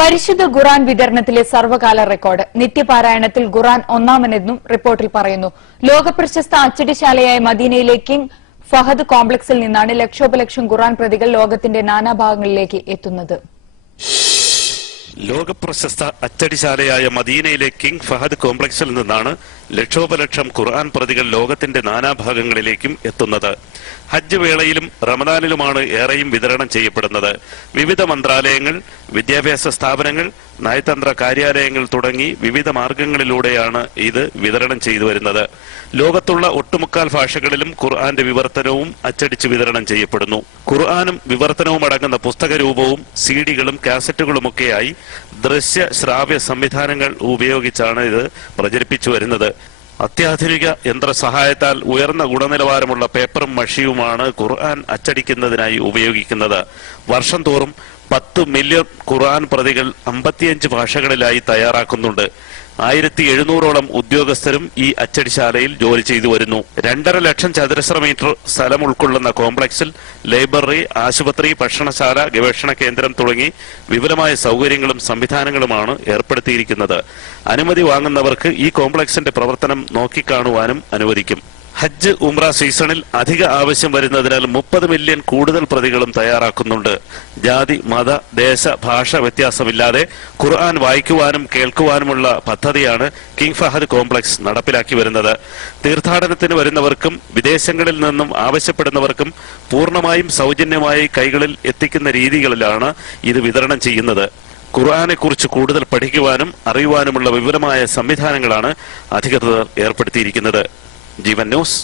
പരിശുദ്ധ ഖുർആൻ വിതരണത്തിലെ സർവകാല റെക്കോർഡ്. നിത്യപാരായണത്തിൽ ഖുർആൻ ഒന്നാമനെന്നും റിപ്പോർട്ടിൽ പറയുന്നു. ലോകപ്രശസ്ത അച്ചടിശാലയായ മദീനയിലെ കിങ് ഫഹദ് കോംപ്ലക്സിൽ നിന്നാണ് ലക്ഷോപലക്ഷം ഖുർആൻ പ്രതികൾ ലോകത്തിന്റെ നാനാഭാഗങ്ങളിലേക്ക് എത്തുന്നത്. ലോകപ്രശസ്ത അച്ചടിശാലയായ മദീനയിലെ കിങ് ഫഹദ് കോംപ്ലക്സിൽ നിന്നാണ് ലക്ഷോപലക്ഷം ഖുർആൻ പ്രതികൾ ലോകത്തിന്റെ നാനാഭാഗങ്ങളിലേക്കും എത്തുന്നത്. ഹജ്ജ് വേളയിലും റമദാനിലുമാണ് ഏറെയും വിതരണം ചെയ്യപ്പെടുന്നത്. വിവിധ മന്ത്രാലയങ്ങൾ, വിദ്യാഭ്യാസ സ്ഥാപനങ്ങൾ, നയതന്ത്ര കാര്യാലയങ്ങൾ തുടങ്ങി വിവിധ മാർഗങ്ങളിലൂടെയാണ് ഇത് വിതരണം ചെയ്തു വരുന്നത്. ലോകത്തുള്ള ഒട്ടുമുക്കാൽ ഭാഷകളിലും ഖുർആന്റെ വിവർത്തനവും അച്ചടിച്ച് വിതരണം ചെയ്യപ്പെടുന്നു. ഖുർആനും വിവർത്തനവും അടങ്ങുന്ന പുസ്തകരൂപവും സിഡികളും കാസറ്റുകളുമൊക്കെയായി ദൃശ്യ ശ്രാവ്യ സംവിധാനങ്ങൾ ഉപയോഗിച്ചാണ് ഇത് പ്രചരിപ്പിച്ചു വരുന്നത്. അത്യാധുനിക യന്ത്രസഹായത്താൽ ഉയർന്ന ഗുണനിലവാരമുള്ള പേപ്പറും മഷിയുമാണ് ഖുർആൻ അച്ചടിക്കുന്നതിനായി ഉപയോഗിക്കുന്നത്. വർഷം തോറും 10 മില്യൺ ഖുർആൻ പ്രതികൾ 55 ഭാഷകളിലായി തയ്യാറാക്കുന്നുണ്ട്. 1700ഓളം ഉദ്യോഗസ്ഥരും ഈ അച്ചടിശാലയിൽ ജോലി ചെയ്തു വരുന്നു. 2.5 ലക്ഷം ചതുരശ്ര മീറ്റർ സ്ഥലം ഉൾക്കൊള്ളുന്ന കോംപ്ലക്സിൽ ലൈബ്രറി, ആശുപത്രി, ഭക്ഷണശാല, ഗവേഷണ കേന്ദ്രം തുടങ്ങി വിപുലമായ സൗകര്യങ്ങളും സംവിധാനങ്ങളുമാണ് ഏർപ്പെടുത്തിയിരിക്കുന്നത്. അനുമതി വാങ്ങുന്നവർക്ക് ഈ കോംപ്ലക്സിന്റെ പ്രവർത്തനം നോക്കിക്കാണുവാനും അനുവദിക്കും. ഹജ്ജ് ഉംറ സീസണിൽ അധിക ആവശ്യം വരുന്നതിനാൽ 30 മില്യൺ കൂടുതൽ പ്രതികളും തയ്യാറാക്കുന്നുണ്ട്. ജാതി, മത, ദേശ, ഭാഷ വ്യത്യാസമില്ലാതെ ഖുർആൻ വായിക്കുവാനും കേൾക്കുവാനുമുള്ള പദ്ധതിയാണ് കിങ് ഫഹദ് കോംപ്ലക്സ് നടപ്പിലാക്കി വരുന്നത്. തീർത്ഥാടനത്തിന് വരുന്നവർക്കും വിദേശങ്ങളിൽ നിന്നും ആവശ്യപ്പെടുന്നവർക്കും പൂർണ്ണമായും സൗജന്യമായി കൈകളിൽ എത്തിക്കുന്ന രീതികളിലാണ് ഇത് വിതരണം ചെയ്യുന്നത്. ഖുർആനെക്കുറിച്ച് കൂടുതൽ പഠിക്കുവാനും അറിയുവാനുമുള്ള വിപുലമായ സംവിധാനങ്ങളാണ് അധികൃതർ ഏർപ്പെടുത്തിയിരിക്കുന്നത്. ജീവൻ ന്യൂസ്.